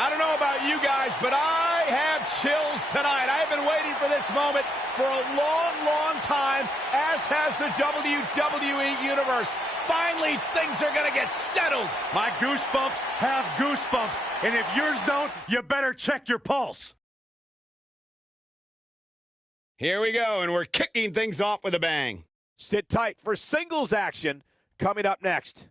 I don't know about you guys, but I have chills tonight. I've been waiting for this moment for a long, long time, as has the WWE Universe. Finally, things are going to get settled. My goosebumps have goosebumps, and if yours don't, you better check your pulse. Here we go, and we're kicking things off with a bang. Sit tight for singles action coming up next.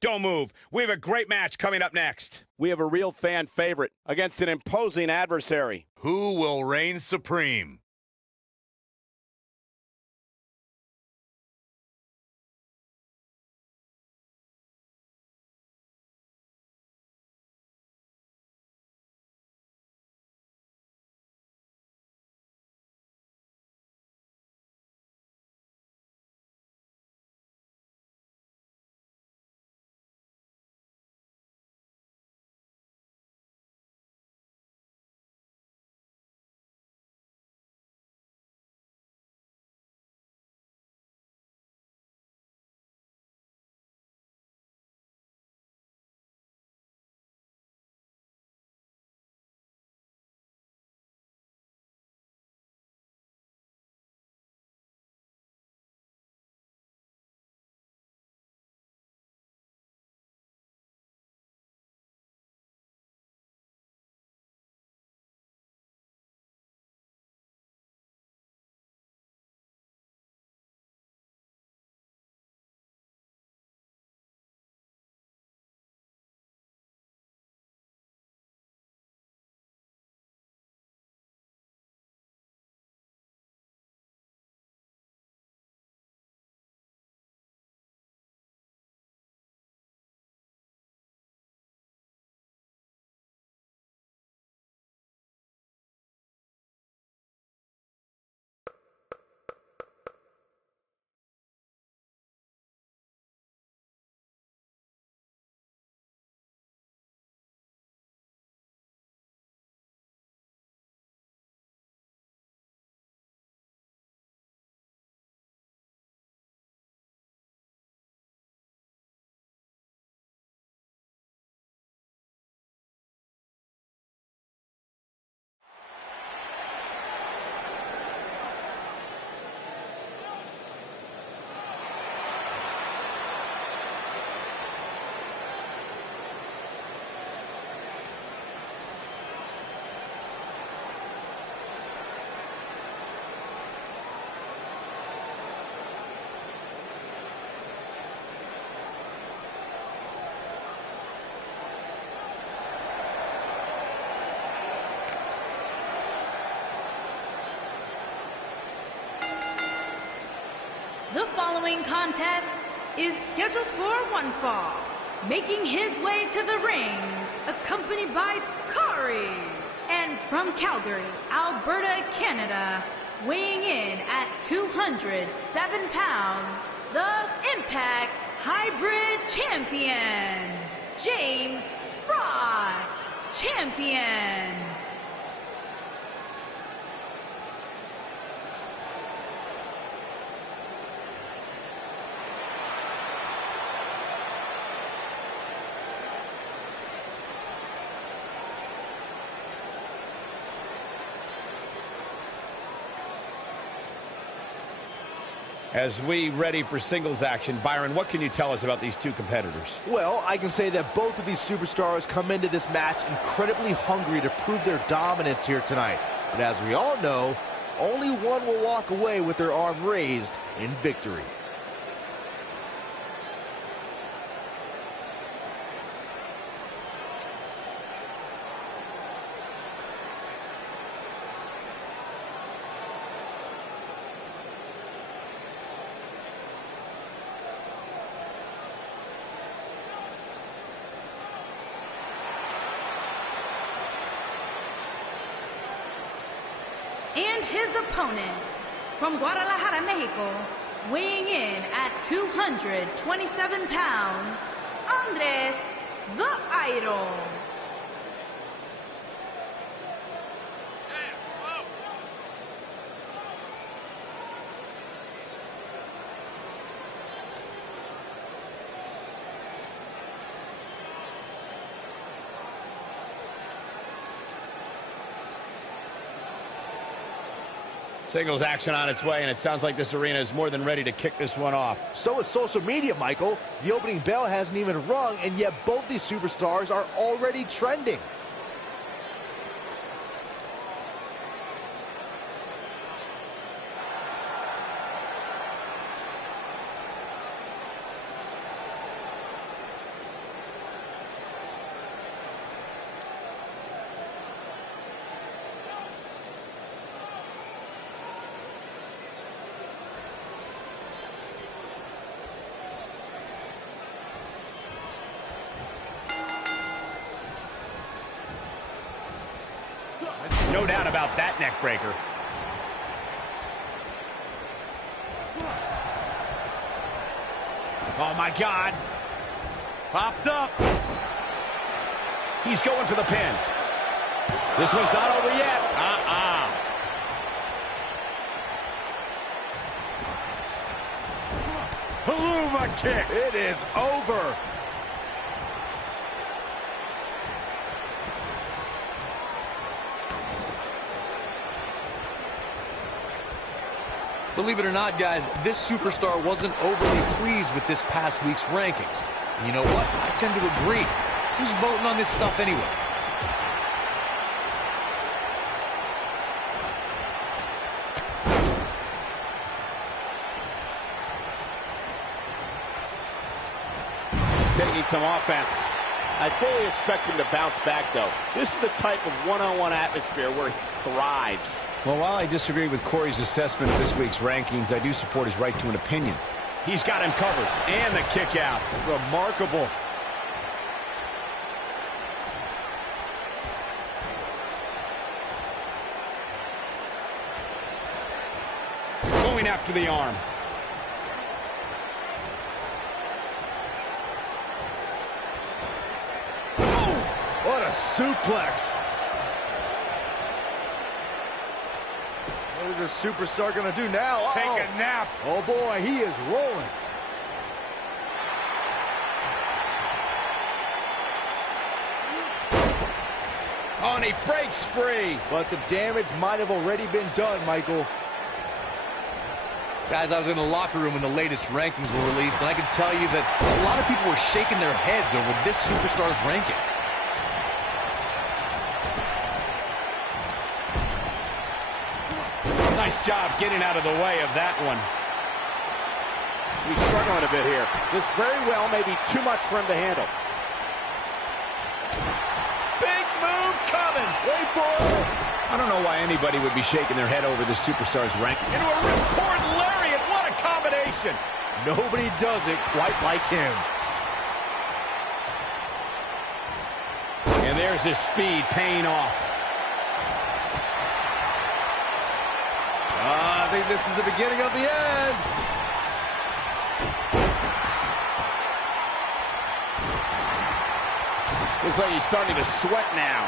Don't move. We have a great match coming up next. We have a real fan favorite against an imposing adversary. Who will reign supreme? The following contest is scheduled for one fall. Making his way to the ring, accompanied by Kari. And from Calgary, Alberta, Canada, weighing in at 207 pounds, the Impact Hybrid Champion, James Frost, Champion. As we ready for singles action, Byron, what can you tell us about these two competitors? Well, I can say that both of these superstars come into this match incredibly hungry to prove their dominance here tonight. But as we all know, only one will walk away with their arm raised in victory. And his opponent, from Guadalajara, Mexico, weighing in at 227 pounds, Andres the Idol. Singles action on its way, and it sounds like this arena is more than ready to kick this one off. So is social media, Michael. The opening bell hasn't even rung, and yet both these superstars are already trending. No doubt about that neck breaker. Oh, my God. Popped up. He's going for the pin. This one's not over yet. Paluma kick. It is over. Believe it or not, guys, this superstar wasn't overly pleased with this past week's rankings. And you know what? I tend to agree. Who's voting on this stuff anyway? He's taking some offense. I fully expect him to bounce back, though. This is the type of one-on-one atmosphere where he thrives. Well, while I disagree with Corey's assessment of this week's rankings, I do support his right to an opinion. He's got him covered. And the kick out. Remarkable. Going after the arm. What a suplex. What is this superstar going to do now? Take a nap. Oh, boy, he is rolling. Oh, and he breaks free. But the damage might have already been done, Michael. Guys, I was in the locker room when the latest rankings were released, and I can tell you that a lot of people were shaking their heads over this superstar's ranking. Nice job getting out of the way of that one. He's struggling a bit here. This very well may be too much for him to handle. Big move coming. Wait for it. I don't know why anybody would be shaking their head over this superstar's ranking. Into a ripcord lariat. What a combination. Nobody does it quite like him. And there's his speed paying off. I think this is the beginning of the end. Looks like he's starting to sweat now.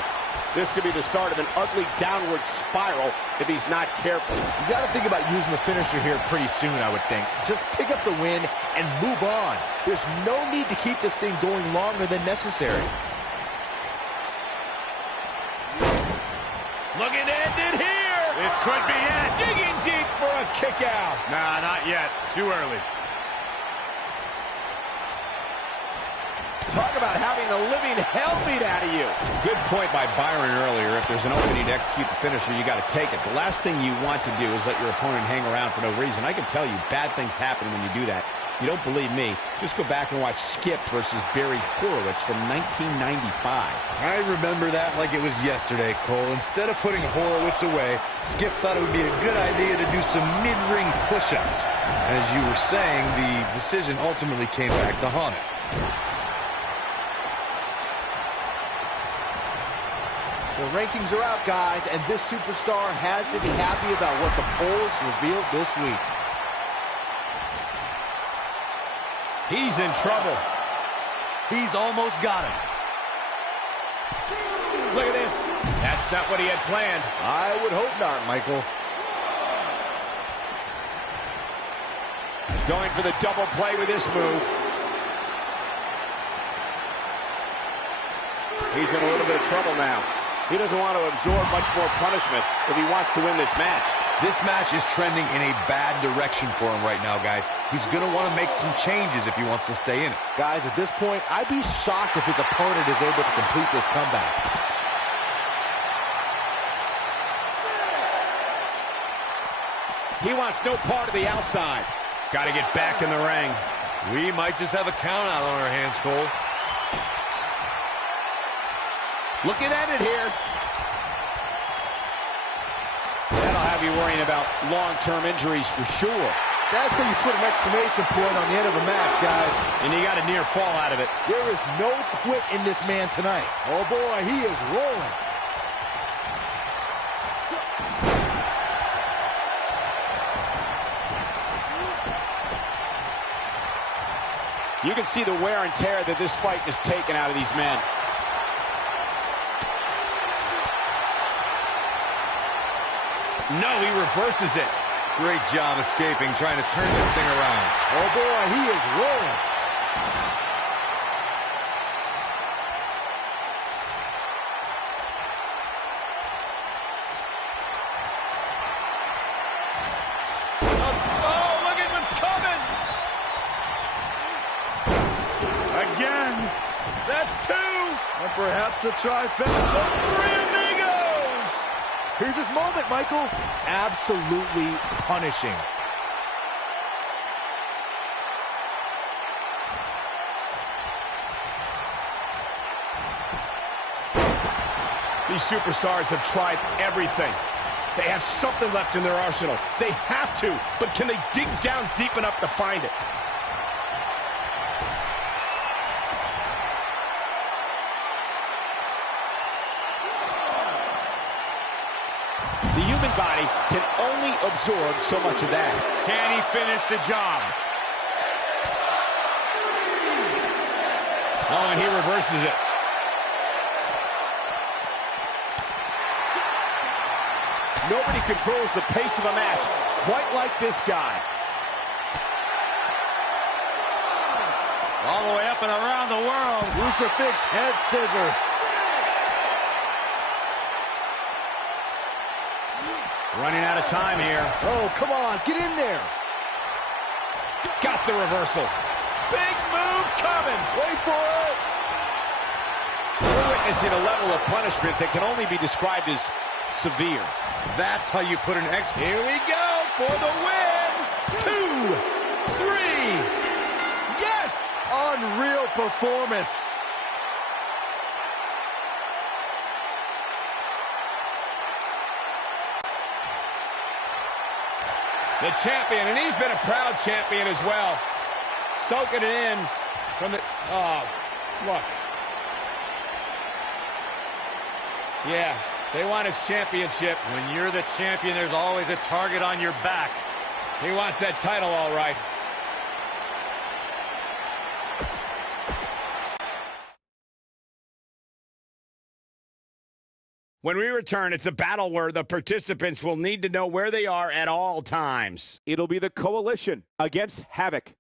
This could be the start of an ugly downward spiral if he's not careful. You got to think about using the finisher here pretty soon, I would think. Just pick up the win and move on. There's no need to keep this thing going longer than necessary. Looking to end it here. This could be it. Digging deep for a kick out. Nah, not yet. Too early. Talk about having the living hell beat out of you. Good point by Byron earlier. If there's an opening to execute the finisher, you got to take it. The last thing you want to do is let your opponent hang around for no reason. I can tell you bad things happen when you do that. You don't believe me? Just go back and watch Skip versus Barry Horowitz from 1995. I remember that like it was yesterday, Cole. Instead of putting Horowitz away, Skip thought it would be a good idea to do some mid-ring push-ups. As you were saying, the decision ultimately came back to haunt him. The rankings are out, guys, and this superstar has to be happy about what the polls revealed this week. He's in trouble. He's almost got him. Look at this. That's not what he had planned. I would hope not, Michael. Going for the double play with this move. He's in a little bit of trouble now. He doesn't want to absorb much more punishment if he wants to win this match. This match is trending in a bad direction for him right now, guys. He's going to want to make some changes if he wants to stay in it. Guys, at this point, I'd be shocked if his opponent is able to complete this comeback. He wants no part of the outside. Got to get back in the ring. We might just have a count out on our hands, Cole. Looking at it here. That'll have you worrying about long-term injuries for sure. That's how you put an exclamation point on the end of a match, guys. And you got a near fall out of it. There is no quit in this man tonight. Oh, boy, he is rolling. You can see the wear and tear that this fight has taken out of these men. No, he reverses it. Great job escaping, trying to turn this thing around. Oh, boy, he is rolling. Oh, look at what's coming. Again. That's two. And perhaps a trifecta. Three amigos. Here's his moment, Michael. Absolutely punishing. These superstars have tried everything. They have something left in their arsenal. They have to, but can they dig down deep enough to find it? The human body can only absorb so much of that. Can he finish the job? Oh, and he reverses it. Nobody controls the pace of a match quite like this guy. All the way up and around the world. Crucifix head scissor. Running out of time here. Oh, come on, get in there. Got the reversal. Big move coming. Wait for it. We're witnessing a level of punishment that can only be described as severe. That's how you put an X. Here we go for the win. 2, 3. Yes. Unreal performance. The champion, and he's been a proud champion as well. Soaking it in from the... Oh, look. Yeah, they want his championship. When you're the champion, there's always a target on your back. He wants that title, all right. When we return, it's a battle where the participants will need to know where they are at all times. It'll be the Coalition against Havoc.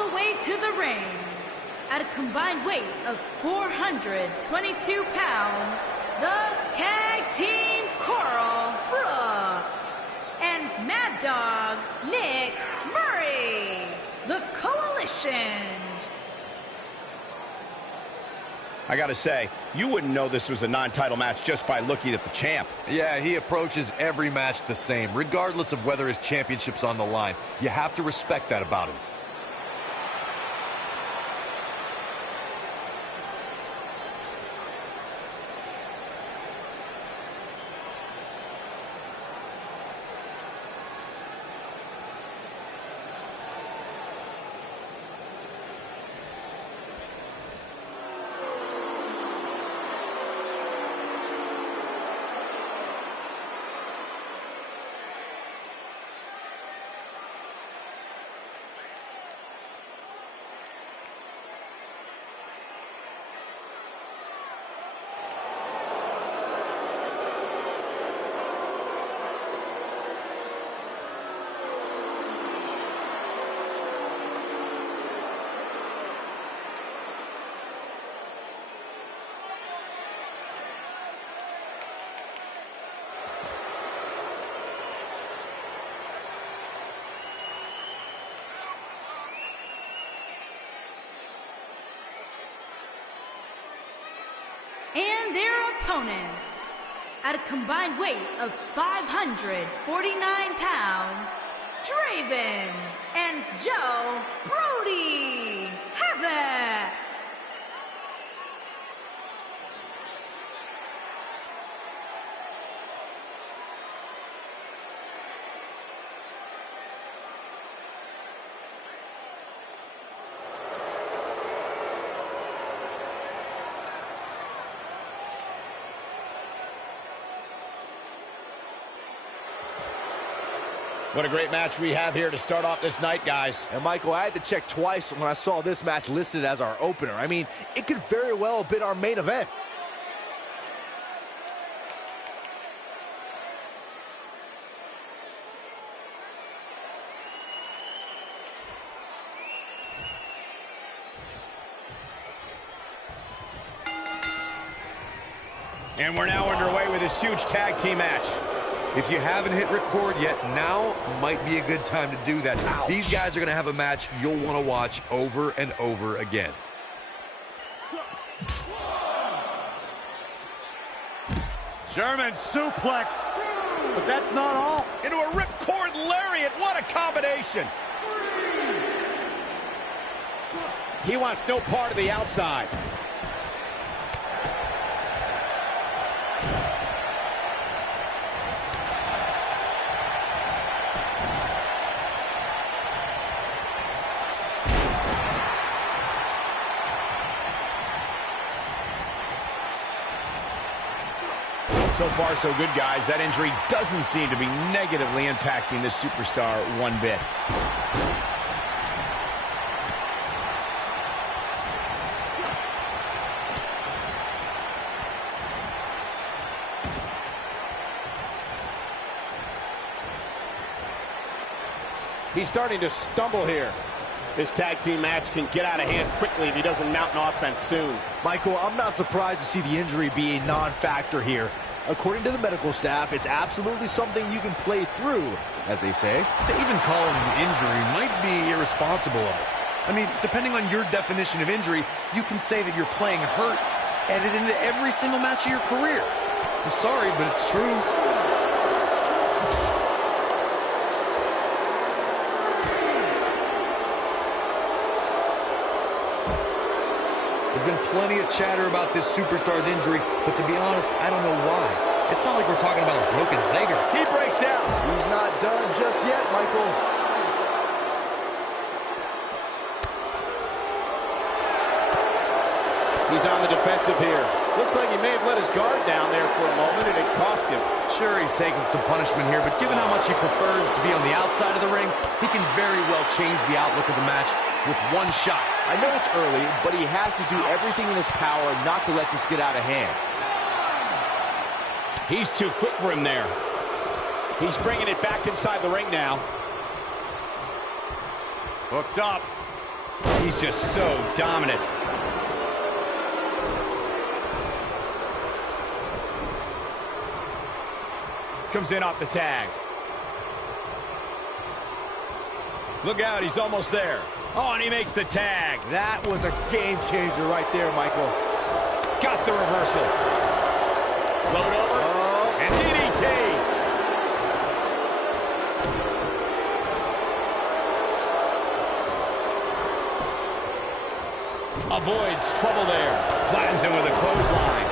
the way to the ring, at a combined weight of 422 pounds, the Tag Team Coral Brooks and Mad Dog Nick Murray, the Coalition. I gotta say, you wouldn't know this was a non-title match just by looking at the champ. Yeah, he approaches every match the same, regardless of whether his championship's on the line. You have to respect that about him. And their opponents, at a combined weight of 549 pounds, Draven and Joe Brody Havoc. What a great match we have here to start off this night, guys. And Michael, I had to check twice when I saw this match listed as our opener. I mean, it could very well have been our main event. And we're now underway with this huge tag team match. If you haven't hit record yet, now might be a good time to do that. Ouch. These guys are going to have a match you'll want to watch over and over again. German suplex. But that's not all. Into a ripcord lariat. What a combination. He wants no part of the outside. So far, so good, guys. That injury doesn't seem to be negatively impacting this superstar one bit. He's starting to stumble here. This tag team match can get out of hand quickly if he doesn't mount an offense soon. Michael, I'm not surprised to see the injury be a non-factor here. According to the medical staff, it's absolutely something you can play through, as they say. To even call it an injury might be irresponsible of us. I mean, depending on your definition of injury, you can say that you're playing hurt added into every single match of your career. I'm sorry, but it's true. There's been plenty of chatter about this superstar's injury, but to be honest, I don't know why. It's not like we're talking about a broken leg. He breaks out. He's not done just yet, Michael. He's on the defensive here. Looks like he may have let his guard down there for a moment, and it cost him. Sure, he's taking some punishment here, but given how much he prefers to be on the outside of the ring, he can very well change the outlook of the match with one shot. I know it's early, but he has to do everything in his power not to let this get out of hand. He's too quick for him there. He's bringing it back inside the ring now. Hooked up. He's just so dominant. Comes in off the tag. Look out, he's almost there. Oh, and he makes the tag. That was a game changer right there, Michael. Got the reversal. Float over. Oh. And DDT. Avoids trouble there. Flattens him with a clothesline.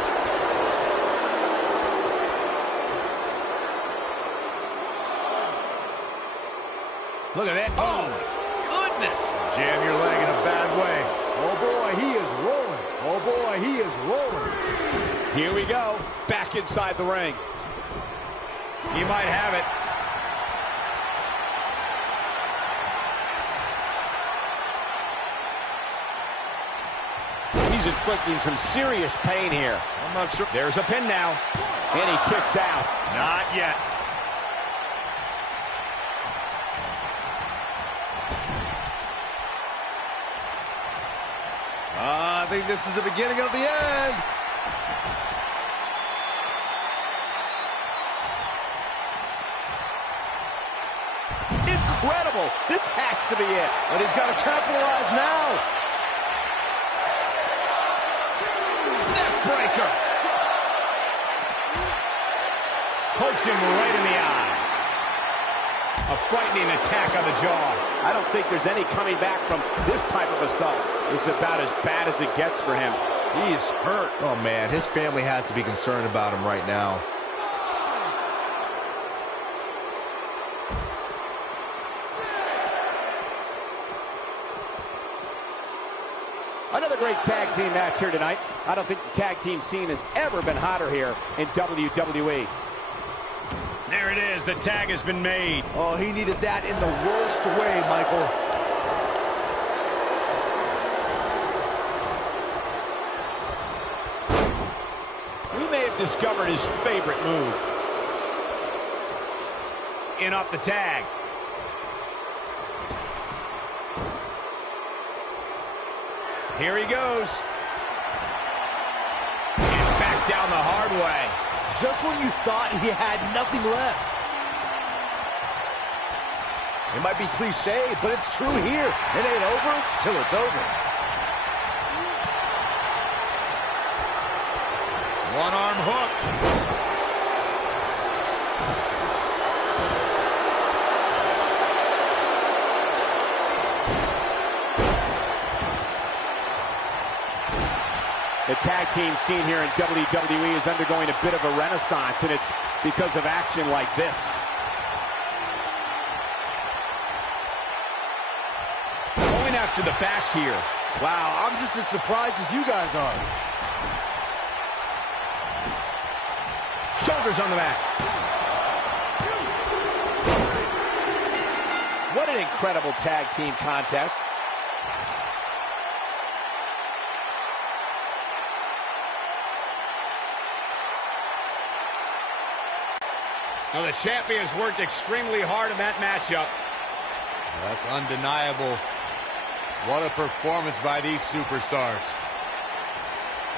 Look at that. Oh, my goodness. Jam your leg in a bad way. Oh, boy, he is rolling. Oh, boy, he is rolling. Here we go. Back inside the ring. He might have it. He's inflicting some serious pain here. I'm not sure. There's a pin now. And he kicks out. Not yet. I think this is the beginning of the end. Incredible. This has to be it. But he's got to capitalize now. Neck breaker. Pokes him right in the eye. A frightening attack on the jaw. I don't think there's any coming back from this type of assault. It's about as bad as it gets for him. He is hurt. Oh, man, his family has to be concerned about him right now. Another great tag team match here tonight. I don't think the tag team scene has ever been hotter here in WWE. There it is. The tag has been made. Oh, he needed that in the worst way, Michael. We may have discovered his favorite move. In off the tag. Here he goes. And back down the hard way. Just when you thought he had nothing left. It might be cliche, but it's true here. It ain't over till it's over. One arm hooked. The tag team scene here in WWE is undergoing a bit of a renaissance, and it's because of action like this. Going after the back here. Wow, I'm just as surprised as you guys are. Shoulders on the mat. What an incredible tag team contest. Now the champions worked extremely hard in that matchup. That's undeniable. What a performance by these superstars.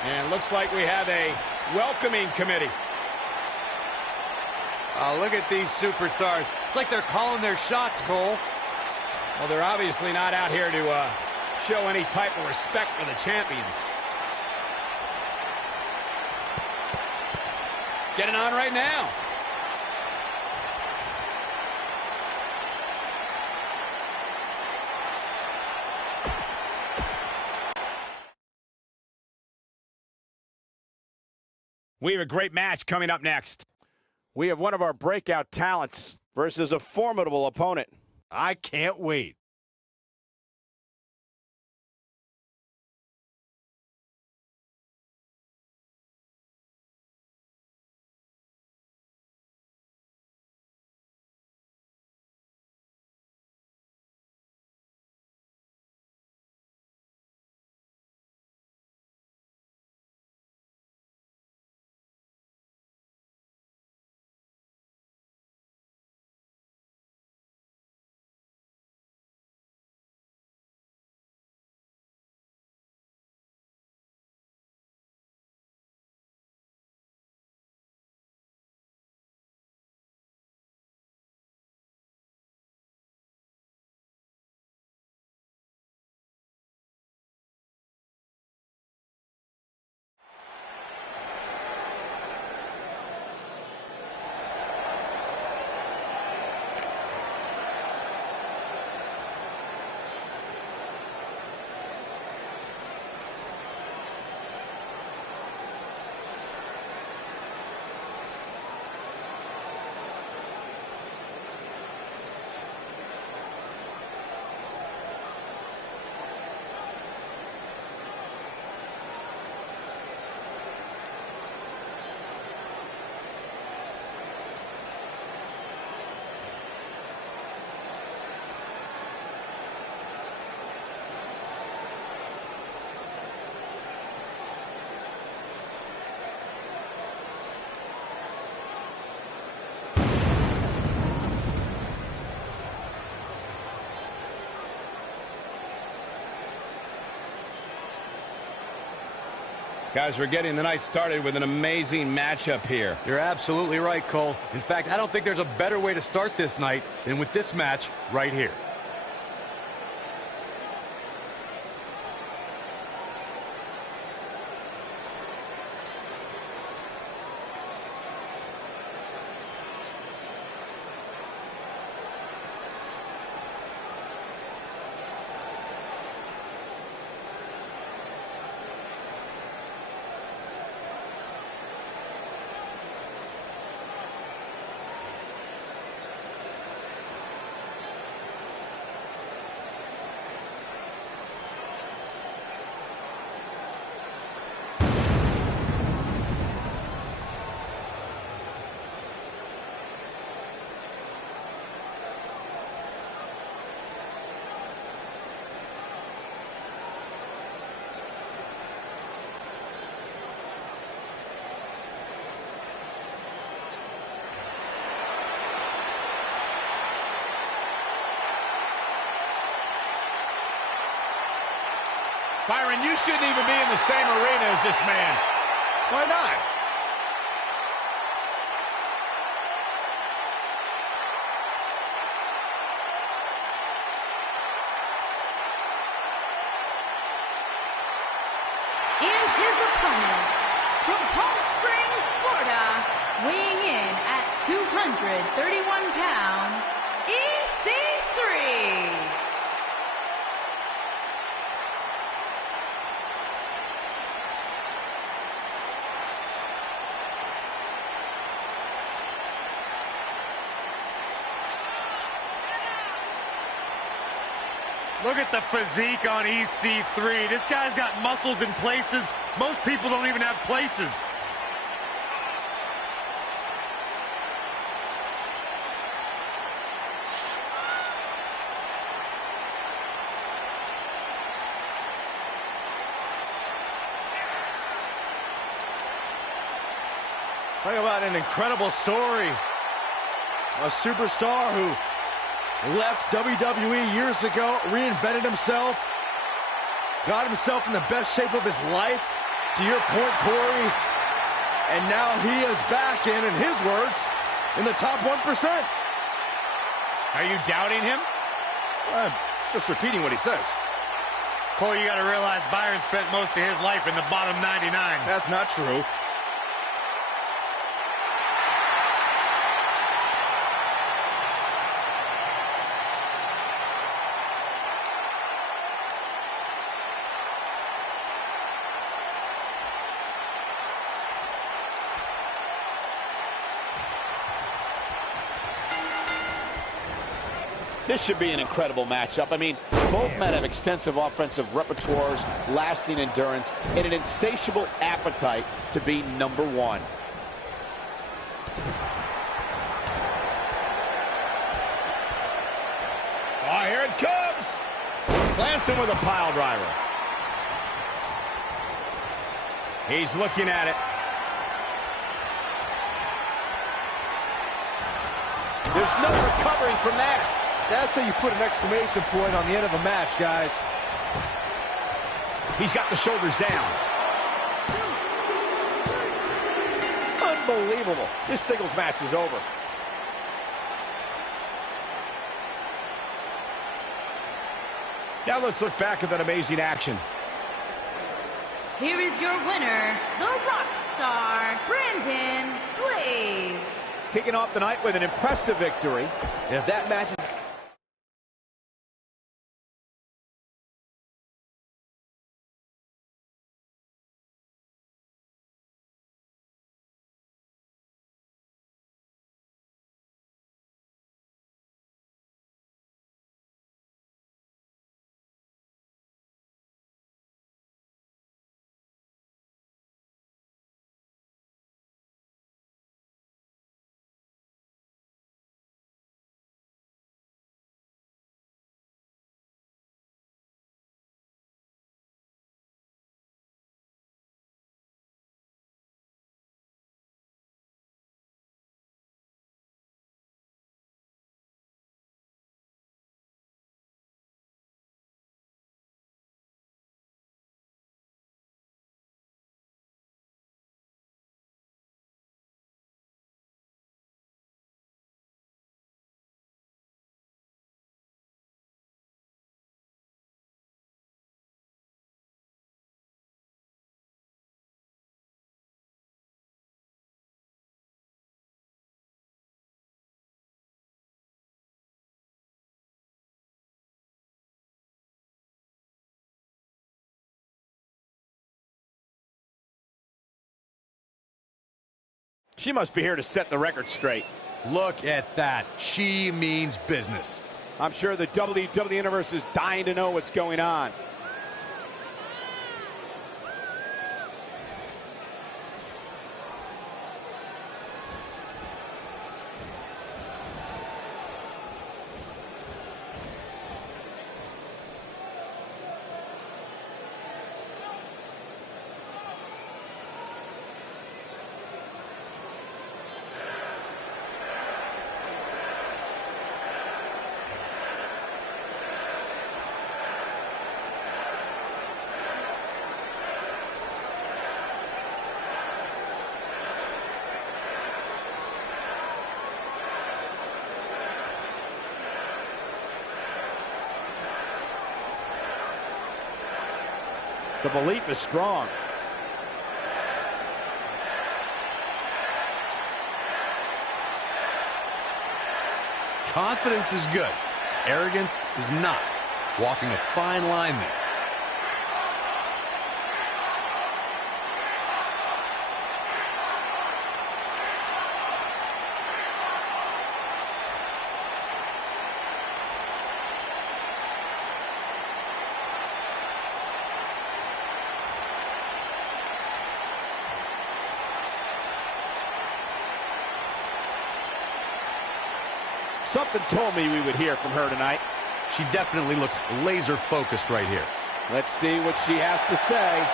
And it looks like we have a welcoming committee. Look at these superstars. It's like they're calling their shots, Cole. Well, they're obviously not out here to show any type of respect for the champions. Getting on right now. We have a great match coming up next. We have one of our breakout talents versus a formidable opponent. I can't wait. Guys, we're getting the night started with an amazing matchup here. You're absolutely right, Cole. In fact, I don't think there's a better way to start this night than with this match right here. Byron, you shouldn't even be in the same arena as this man. Why not? And his opponent, from Palm Springs, Florida, weighing in at 231 pounds, EC3. Look at the physique on EC3. This guy's got muscles in places most people don't even have places. Talk about an incredible story. A superstar who left WWE years ago, reinvented himself, got himself in the best shape of his life, to your point, Corey, and now he is back in his words, in the top 1%. Are you doubting him? I'm just repeating what he says. Cole, you got to realize Byron spent most of his life in the bottom 99. That's not true. This should be an incredible matchup. I mean, both men have extensive offensive repertoires, lasting endurance, and an insatiable appetite to be number one. Oh, here it comes. Glancing with a pile driver. He's looking at it. There's no recovering from that. That's how you put an exclamation point on the end of a match, guys. He's got the shoulders down. Unbelievable. This singles match is over. Now let's look back at that amazing action. Here is your winner, the rock star, Brandon Blaze. Kicking off the night with an impressive victory. And if that match is She must be here to set the record straight. Look at that. She means business. I'm sure the WWE Universe is dying to know what's going on. The belief is strong. Confidence is good. Arrogance is not. Walking a fine line there. Something told me we would hear from her tonight. She definitely looks laser focused right here. Let's see what she has to say.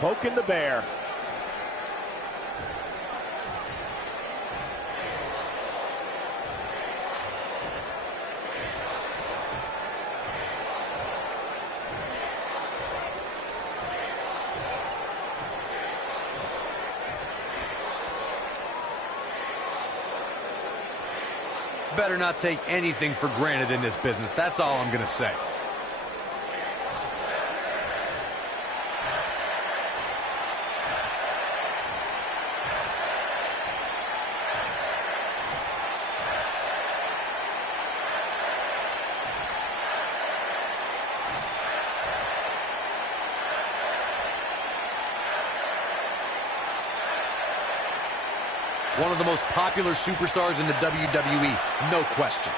Poking the bear. Better not take anything for granted in this business. That's all I'm going to say. One of the most popular superstars in the WWE, no question.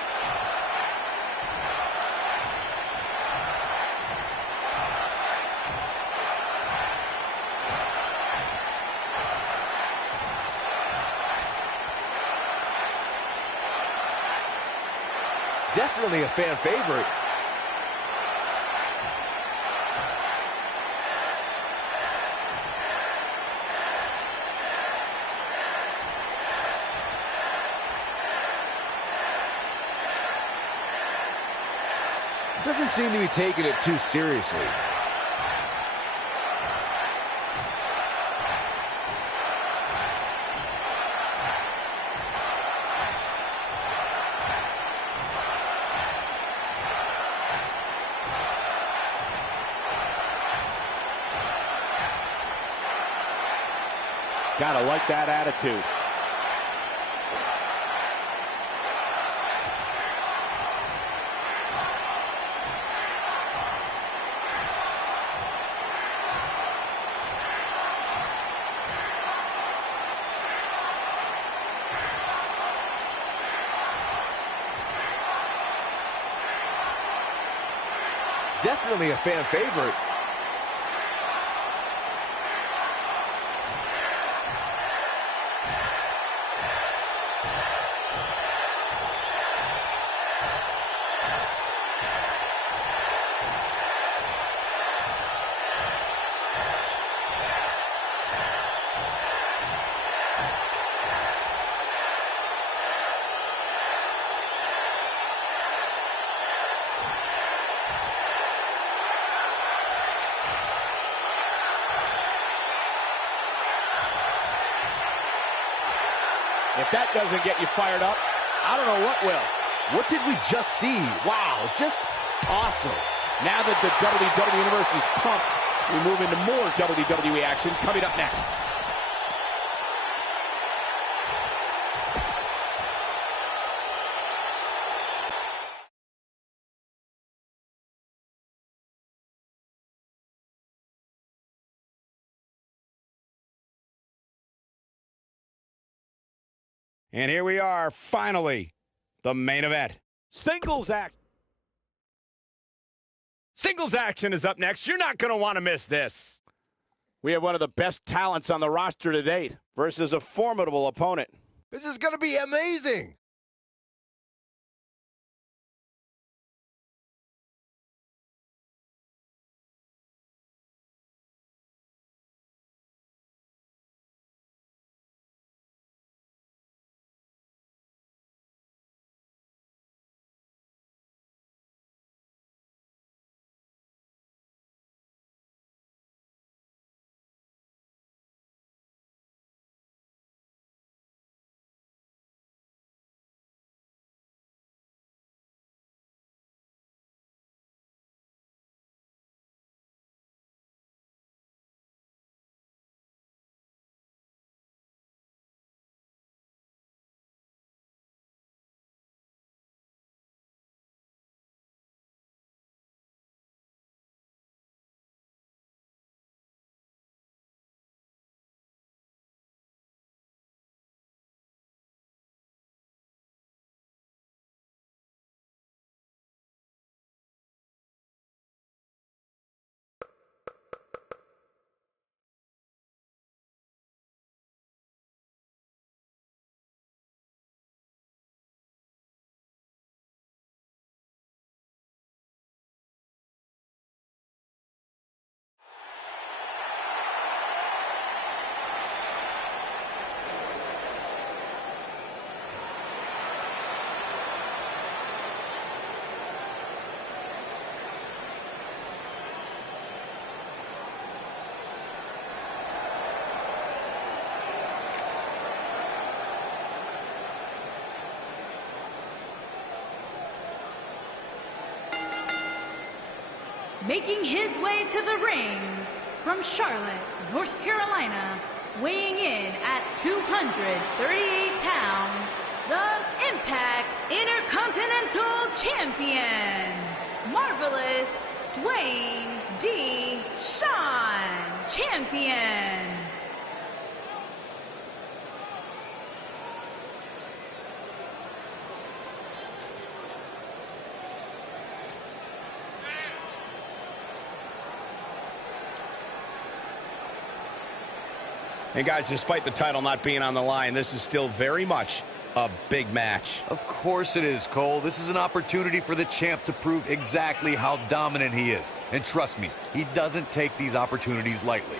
Definitely a fan favorite. Doesn't seem to be taking it too seriously. Gotta like that attitude. Definitely a fan favorite. If that doesn't get you fired up, I don't know what will. What did we just see? Wow, just awesome. Now that the WWE Universe is pumped, we move into more WWE action coming up next. And here we are, finally, the main event. Singles action is up next. You're not going to want to miss this. We have one of the best talents on the roster to date versus a formidable opponent. This is going to be amazing. Making his way to the ring from Charlotte, North Carolina, weighing in at 238 pounds, the Impact Intercontinental Champion, Marvelous Dwayne D. Sean Champion. And guys, despite the title not being on the line, this is still very much a big match. Of course it is, Cole. This is an opportunity for the champ to prove exactly how dominant he is. And trust me, he doesn't take these opportunities lightly.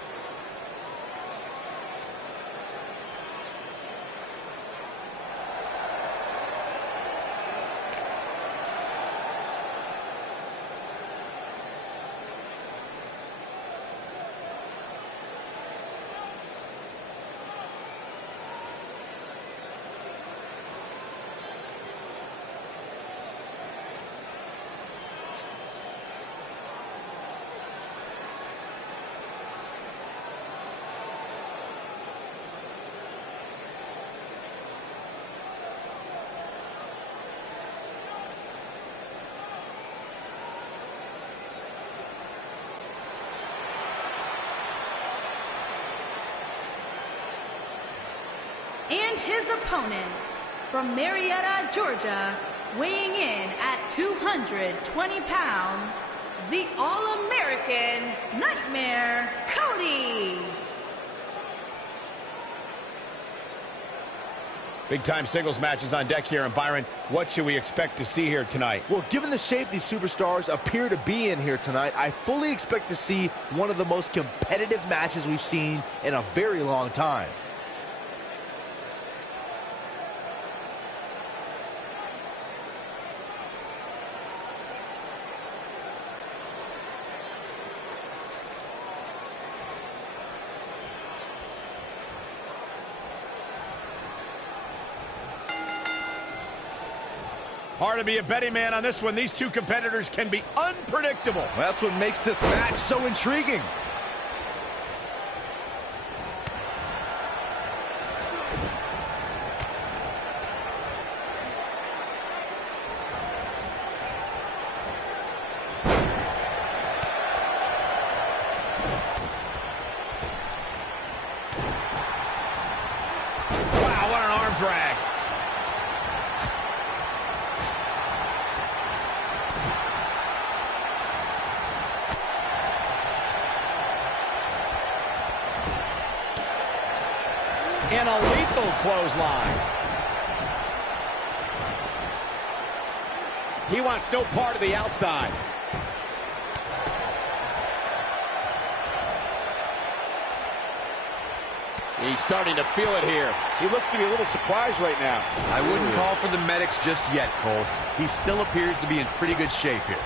And his opponent, from Marietta, Georgia, weighing in at 220 pounds, the All-American Nightmare, Cody. Big-time singles matches on deck here. And Byron, what should we expect to see here tonight? Well, given the shape these superstars appear to be in here tonight, I fully expect to see one of the most competitive matches we've seen in a very long time. Hard to be a betting man on this one. These two competitors can be unpredictable. Well, that's what makes this match so intriguing. Wow, what an arm drag. And a lethal clothesline. He wants no part of the outside. He's starting to feel it here. He looks to be a little surprised right now. I wouldn't call for the medics just yet, Cole. He still appears to be in pretty good shape here.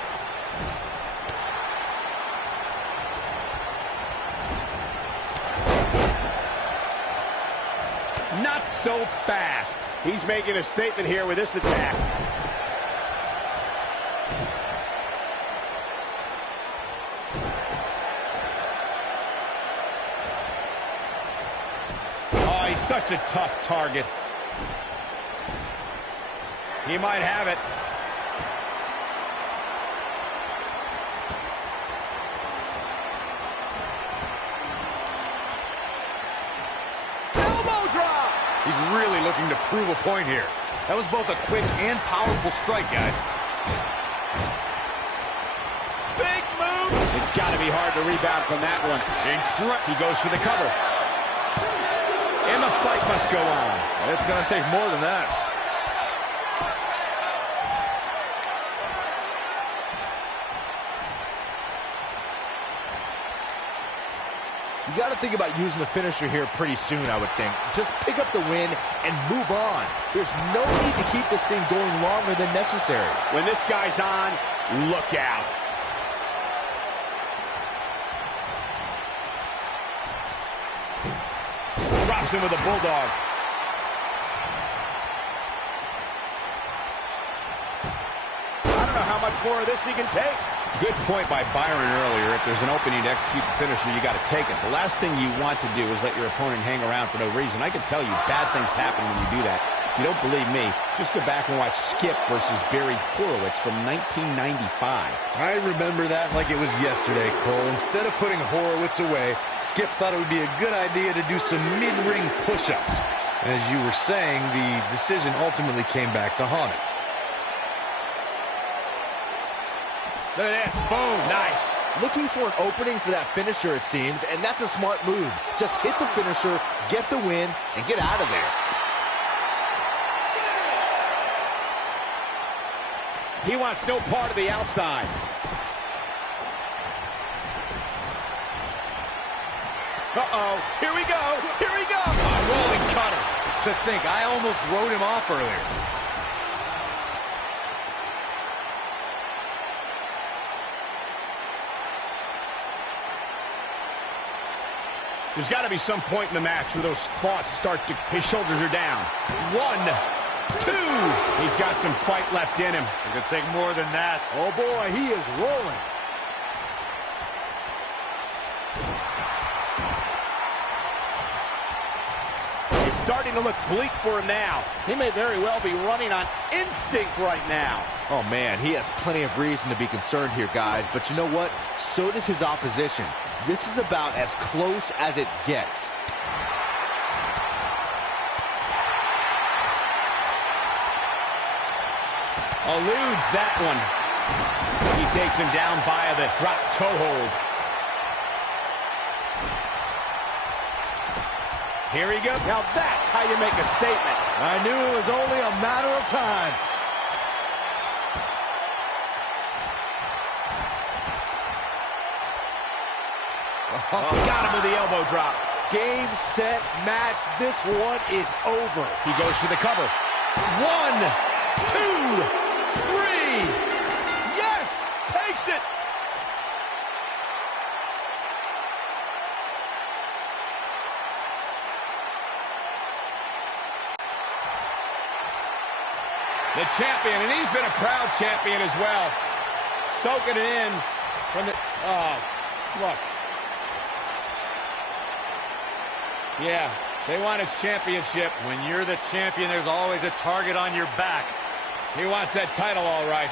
Not so fast. He's making a statement here with this attack. Oh, he's such a tough target. He might have it. Elbow drop! He's really looking to prove a point here. That was both a quick and powerful strike, guys. Big move! It's got to be hard to rebound from that one. He goes for the cover. And the fight must go on. It's going to take more than that. You got to think about using the finisher here pretty soon, I would think. Just pick up the win and move on. There's no need to keep this thing going longer than necessary. When this guy's on, look out. Drops him with a bulldog. I don't know how much more of this he can take. Good point by Byron earlier. If there's an opening to execute the finisher, you got to take it. The last thing you want to do is let your opponent hang around for no reason. I can tell you bad things happen when you do that. If you don't believe me, just go back and watch Skip versus Barry Horowitz from 1995. I remember that like it was yesterday, Cole. Instead of putting Horowitz away, Skip thought it would be a good idea to do some mid-ring push-ups. And as you were saying, the decision ultimately came back to haunt him. Look at this. Boom. Nice. Looking for an opening for that finisher, it seems, and that's a smart move. Just hit the finisher, get the win, and get out of there. He wants no part of the outside. Uh-oh. Here we go. Here we go. A rolling cutter. To think, I almost wrote him off earlier. There's got to be some point in the match where those thoughts start to... His shoulders are down. 1, 2. He's got some fight left in him. It could take more than that. Oh, boy, he is rolling. It's starting to look bleak for him now. He may very well be running on instinct right now. Oh, man, he has plenty of reason to be concerned here, guys. But you know what? So does his opposition. This is about as close as it gets. Eludes that one. He takes him down via the drop toe hold. Here he goes. Now that's how you make a statement. I knew it was only a matter of time. Got him with the elbow drop. Game, set, match. This one is over. He goes for the cover. 1, 2, 3. Yes! Takes it! The champion, and he's been a proud champion as well. Soaking it in from the... Oh, look. Yeah, they want his championship. When you're the champion, there's always a target on your back. He wants that title, all right.